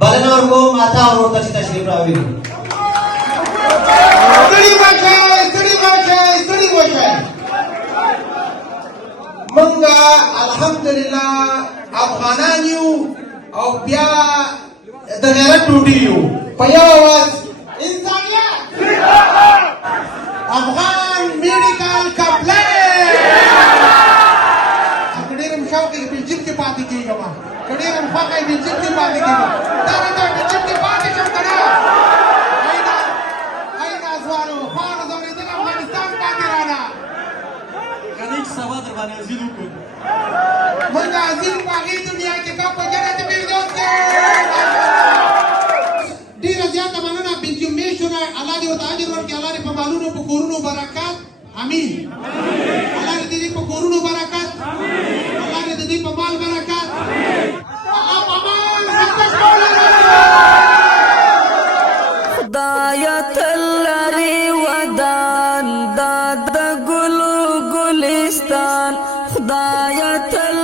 बलनौर को माथा और रोड तक तशरीफ रावी ستړي وشئ موږ الحمدلله افغانان یو او بیا د غیرت ټوټي یو په یو اواز انسانیت افغان میډیکل کمپلیکس کډیرم شوقي بلجیم کې پاتې کېږم کډیرم خوښه بلجیم کې پاتې کېږم دا راته بلجیم کې پاتې شم کنه اینا ځوانو خانو زموږ افغانستان پاتې رانا کنيك سبا در باندې ازید وکړو موږ ازید په هغې دنیا کې کا په جنت فردوس کې ډېره زیاته مننه بلجیم میشونه الله دې ورته اجر ورکړي الله دې په مالونو په کورونو برکت امین الله دې دې په کورونو برکت الله دې دې په مال برکت الله په مال سکش کولی خدایا تلری ودان دا د ګلو ګلستان خدایا تل